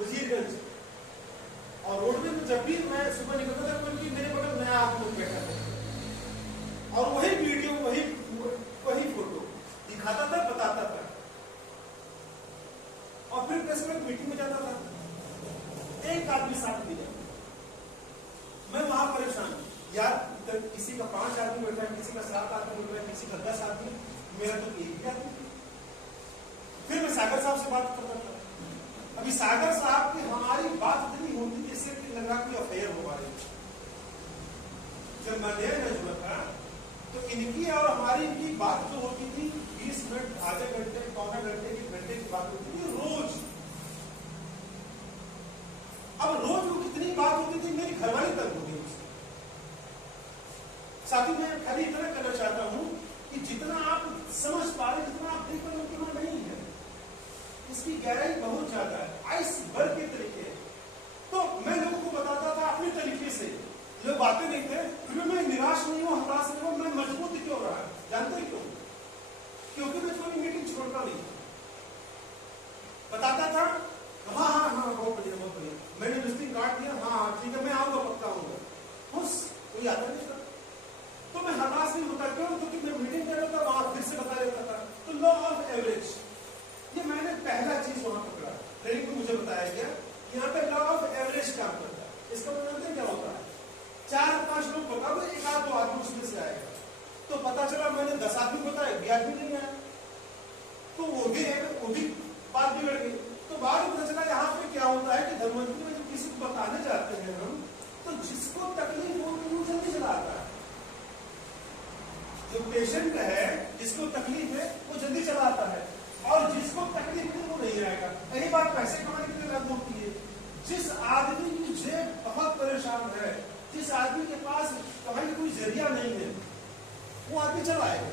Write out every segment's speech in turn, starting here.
वजीरगंज, और रोडवे में जब भी मैं सुबह निकलता था क्योंकि मेरे बगल नया आदमी बैठा था और वही वीडियो वही फोटो दिखाता था, बताता था, और फिर प्रेस में मीटिंग में जाता था, एक आदमी साथ मिला, मैं वहां परेशान यार, किसी का 5 आदमी बैठा है, किसी का 7 आदमी बैठा है, किसी का 10 आदमी, मेरा तो एक ही आदमी। फिर मैं सागर साहब से बात करता था, अभी सागर साहब की हमारी बात इतनी होती जैसे कि लगा कोई अफेयर हो रही। जब मैं नया जुड़ा था तो इनकी और हमारी इनकी बात जो होती थी 20 मिनट, आधे घंटे, पौने घंटे की बात होती थी रोज। अब रोज वो कितनी बात होती थी, मेरी घरवाली तक हो गई उससे। साथ ही मैं खाली इतना कहना चाहता हूं कि जितना आप समझ पा रहे, जितना आप देख पा रहे उतना नहीं है, इसकी गहराई बहुत ज्यादा है, आइसबर्ग के तरीके। तो मैं लोगों को बताता था अपने तरीके से, लोग बातें नहीं थे, फिर मैं निराश नहीं हूं, हताश नहीं हूं, मैं मजबूत क्यों रहा है, जानते क्यों? क्योंकि मैं कोई मीटिंग छोड़ता नहीं, बताता था हाँ हाँ हाँ बहुत बढ़िया बहुत बढ़िया, मैंने विजिटिंग कार्ड दिया, हाँ हाँ ठीक है मैं आऊंगा पक्का आऊंगा, खुश कोई आता नहीं था। तो मैं हताश नहीं होता, क्यों? क्योंकि मैं मीटिंग कर रहा था, वहां फिर से बता देता था। तो लॉ ऑफ एवरेज, ये मैंने पहला चीज वहां पकड़ा, ट्रेनिंग में मुझे बताया गया, यहाँ पे लॉ ऑफ एवरेज काम करता है। इसका मतलब क्या होता है, 4-5 लोग बता दो, 1-2 आदमी उसमें से आएगा। तो पता चला मैंने 10 आदमी बताया, 1 आदमी नहीं आया, तो वो भी बात बिगड़ गई। तो बाद में पता चला यहाँ पे क्या होता है कि धनवंतरी में जब किसी को बताने जाते हैं हम, तो जिसको तकलीफ होगी वो जल्दी चला आता है, जो पेशेंट है जिसको तकलीफ है वो जल्दी चला आता है, और जिसको तकलीफ नहीं वो नहीं आएगा। यही बात पैसे कमाने के लिए लागू होती है। जिस आदमी की जेब बहुत परेशान है, जिस आदमी के पास कमाई का कोई जरिया नहीं है, वो आदमी चलाएगा।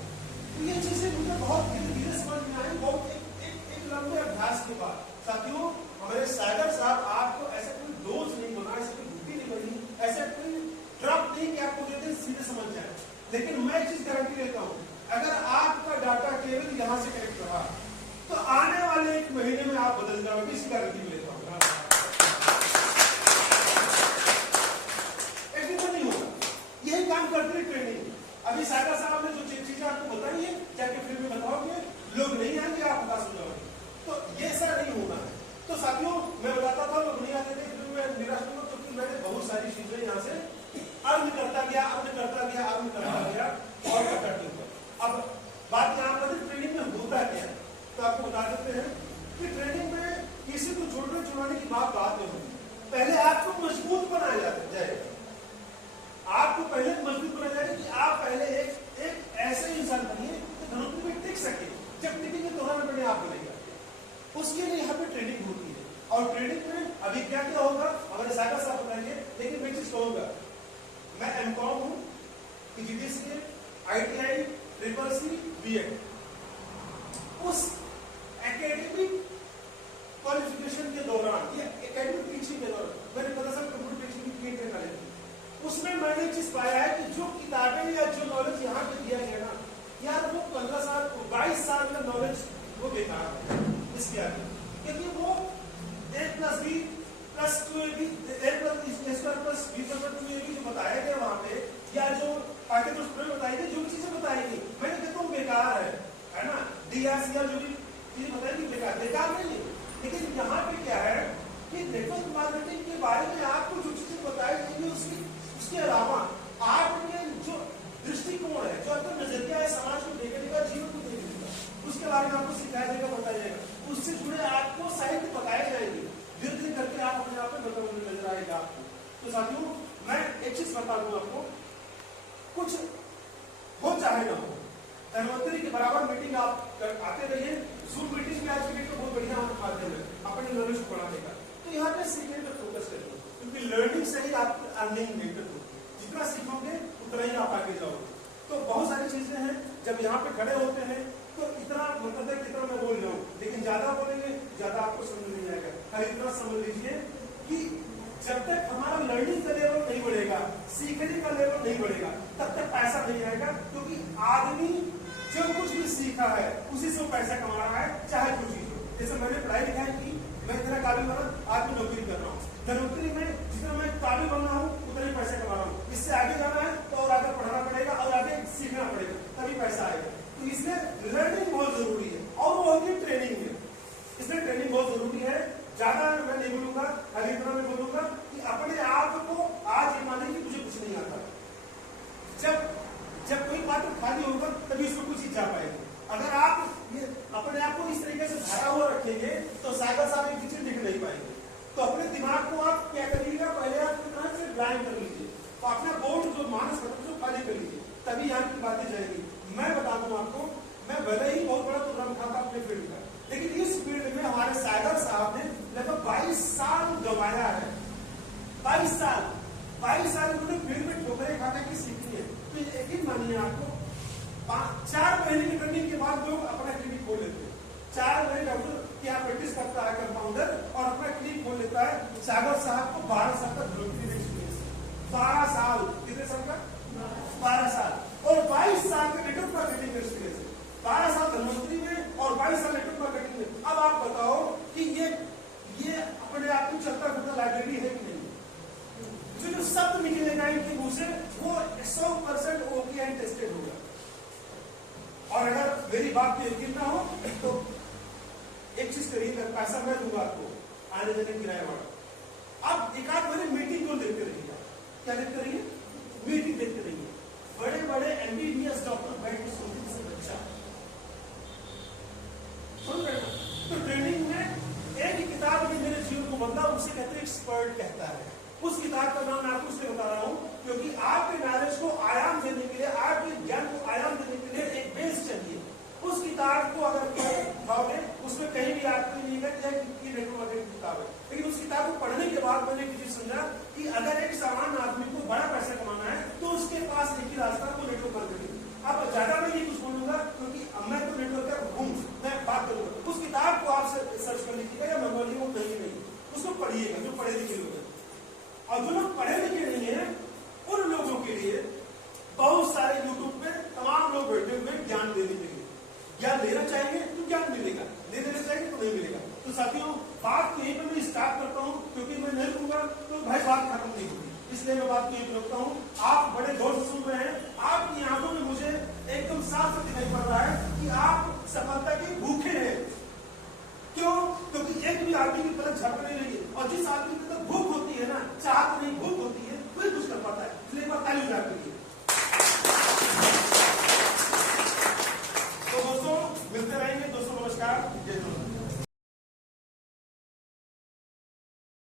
तो ये चीजें मुझे बहुत धीरे धीरे समझ में आई, बहुत एक लंबे अभ्यास के बाद। साथियों, हमारे सागर साहब आपको ऐसा कोई डोज नहीं बना, ऐसा कोई बुद्धि नहीं बनी, ऐसा कोई ड्रॉप नहीं कि आपको देते सीधे समझ जाए। लेकिन मैं एक चीज गारंटी देता हूं, अगर आपका डाटा केवल यहां से कनेक्ट रहा तो आने वाले 1 महीने में आप बदल जाओगे, इसकी गारंटी लेता हूं। ऐसा नहीं होगा, यही काम करती है ट्रेनिंग। अभी सागर साहब ने जो चीजें आपको बताई है, जाके फिर भी बताओगे, लोग नहीं आएंगे, आप हताश हो जाओगे। तो ये ऐसा नहीं होना है। तो साथियों, मैं बताता था लोग नहीं आते थे, फिर मैं निराश हुआ, तो फिर मैंने बहुत सारी चीजें यहाँ से अर्न करता गया और करते हुए। अब बात यहाँ पर ट्रेनिंग में होता क्या है, तो आपको बता देते हैं कि ट्रेनिंग में किसी को जोड़ने छुड़ाने की बात नहीं होती। पहले आपको मजबूत बनाया जाएगा, आपको पहले मजबूत बनाया जाएगा कि आप पहले एक ऐसे इंसान बनिए जो धनवंतरी में टिक सके। जब टिकेंगे तो अपने आप बनेगा, उसके लिए यहाँ पे ट्रेनिंग होती है। और ट्रेनिंग में अभी क्या क्या होगा हमारे सागर साहब बताएंगे, लेकिन मैं चीज कहूंगा, मैं एमकॉम हूँ, पीजीडीसीए, ITI, CCC, BEd, उस एकेडमिक क्वालिफिकेशन के दौरान या एकेडमिक टीचिंग के दौरान मैंने 15 साल कंप्यूटर टीचिंग की ट्रेनिंग की। उसमें मैंने एक चीज पाया है कि जो किताबें या जो नॉलेज यहाँ पे दिया गया ना यार, वो 15 साल 22 साल का नॉलेज वो बेकार है इसके आगे, क्योंकि वो A+B+2AB A+B+2AB जो बताया गया वहां पे, या जो पाठ्यपुस्तक में बताई गई जो भी चीजें बताई गई, मैंने कहता हूँ बेकार है ना, DRCR जो भी चीजें बताई बेकार नहीं है। लेकिन यहाँ पे क्या है कि नेटवर्क मार्केटिंग के बारे में आपको जो चीजें बताई जाएंगी उसके अलावा आपके जो दृष्टिकोण है, जो आपका नजरिया है समाज को देखने का, जीवन को देखने का, उसके बारे में आपको सिखाया जाएगा, बताया जाएगा, उससे जुड़े आपको साहित्य बताए जाएंगे। धीरे धीरे करके आप अपने आप में बदलने नजर आएगा आपको। तो साथियों, मैं एक चीज बता दूं आपको, कुछ हो चाहे ना हो, धनवंतरी के बराबर मीटिंग आप आते रहिए। जूम मीटिंग में आज की डेट में बहुत बढ़िया माध्यम है अपने नॉलेज को बढ़ाने का। तो यहाँ पे सीखने पर फोकस करिए, क्योंकि लर्निंग से ही आपकी अर्निंग बेहतर होगी। जितना सीखोगे उतना ही आप आगे जाओगे। तो बहुत सारी चीजें हैं, जब यहाँ पे खड़े होते हैं तो इतना मतलब है कितना मैं बोल रहा हूँ, लेकिन ज्यादा बोलेंगे ज्यादा आपको समझ नहीं आएगा। खाली इतना समझ लीजिए कि जब तक हमारा लर्निंग का लेवल नहीं बढ़ेगा, सीखने का लेवल नहीं बढ़ेगा, तब तक पैसा नहीं आएगा। क्योंकि आदमी जो कुछ भी सीखा है उसी से पैसा कमा रहा है, चाहे कुछ चीज हो। जैसे मैंने पढ़ाई लिखाई की, मैं इतना काबिल बना, आज मैं नौकरी कर रहा हूँ, नौकरी में जितना मैं काबिल बन रहा हूँ उतने ही पैसे कमा रहा हूँ, इससे आगे जाना है तो और आगे पढ़ना पड़ेगा और आगे सीखना पड़ेगा, तभी पैसा आएगा। तो इसलिए लर्निंग बहुत जरूरी है और वो होती है ट्रेनिंग में, इसलिए ट्रेनिंग बहुत जरूरी है। ज्यादा मैं नहीं बोलूंगा, खाली इतना मैं बोलूंगा कि अपने आप को आज ये माने कि मुझे कुछ नहीं आता। जब कोई पात्र खाली होगा तभी उसको कुछ ही जा पाएगी। अगर आप ये अपने आप को इस तरीके से भरा हुआ रखेंगे तो सागर साहब एक चीज लिख नहीं पाएंगे। तो अपने दिमाग को आप क्या करिएगा, पहले आप तरह से ब्लैंक कर लीजिए, तो अपना बोर्ड जो मानस पत्र को खाली कर लीजिए, तभी यहाँ की बातें जाएगी। मैं बता दूं आपको, मैं भले ही बहुत बड़ा प्रोग्राम था अपने फील्ड का, लेकिन इस फील्ड में हमारे सागर साहब ने लगभग 22 साल गंवाया है। 22 साल उन्होंने फील्ड में ठोकरे खा के सीखी है। तो यकीन मानिए आपको 4 महीने की ट्रेनिंग के बाद लोग अपना क्लिनिक खोल लेते हैं। 4 महीने डॉक्टर क्या प्रैक्टिस करता है कंपाउंडर और अपना क्लिनिक खोल लेता है। सागर साहब को 12 साल का धर्मपुरी एक्सपीरियंस, 12 साल, कितने साल का? 12 साल और 22 साल का नेटवर्क मार्केटिंग एक्सपीरियंस है। 12 साल धर्मपुरी में और 22 साल नेटवर्क मार्केटिंग में। अब आप बताओ कि ये अपने आप में चलता फिरता लाइब्रेरी है कि नहीं? जो शब्द निकलेगा इनके मुंह से वो 100% ओके एंड टेस्टेड होगा। और अगर मेरी बात पे यकीन ना हो तो एक चीज करिए, पैसा मैं दूंगा आपको आने जाने किराया वाला। अब एक आध बार मीटिंग को देखते रहिए। क्या देखते रहिए? मीटिंग देखते रहिए। बड़े बड़े MBBS डॉक्टर बैठ के सुनते से बच्चा सुन रहे हो। तो ट्रेनिंग में एक ही किताब में मेरे जीवन को बदला, उसे कहते हैं एक्सपर्ट कहता है। उस किताब का नाम मैं आपको इसलिए बता रहा हूं क्योंकि आपके नॉलेज को आयाम देने के लिए, आपके ज्ञान को आयाम देने के लिए एक बेस चाहिए। उस किताब को अगर उठाओगे उसमें कहीं भी आपको नहीं कहते कि नेटवर्क मार्केटिंग किताब है, लेकिन उस किताब को पढ़ने के बाद मैंने एक चीज समझा कि अगर एक सामान्य आदमी को बड़ा पैसा कमाना है तो उसके पास एक ही रास्ता, वो नेटवर्क मार्केटिंग। अब ज्यादा मैं ये कुछ बोलूंगा क्योंकि मैं तो नेटवर्कर हूं, मैं बात करूंगा। उस किताब को आप सर्च कर लीजिएगा या मंगवाइए, वो कहीं नहीं, उसको पढ़िएगा जो पढ़े लिखे लोग हैं। और जो लोग पढ़े लिखे नहीं है उन लोगों के लिए बहुत सारे यूट्यूब पे तमाम लोग बैठे हुए ज्ञान देने के लिए। ज्ञान लेना चाहेंगे तो ज्ञान मिलेगा, नहीं देना चाहेंगे तो नहीं मिलेगा। तो साथियों, बात को यहीं पर मैं स्टार्ट करता हूं क्योंकि मैं नहीं कहूंगा तो भाई बात खत्म नहीं होगी, इसलिए मैं बात को यहीं पर रखता हूं। आप बड़े गौर से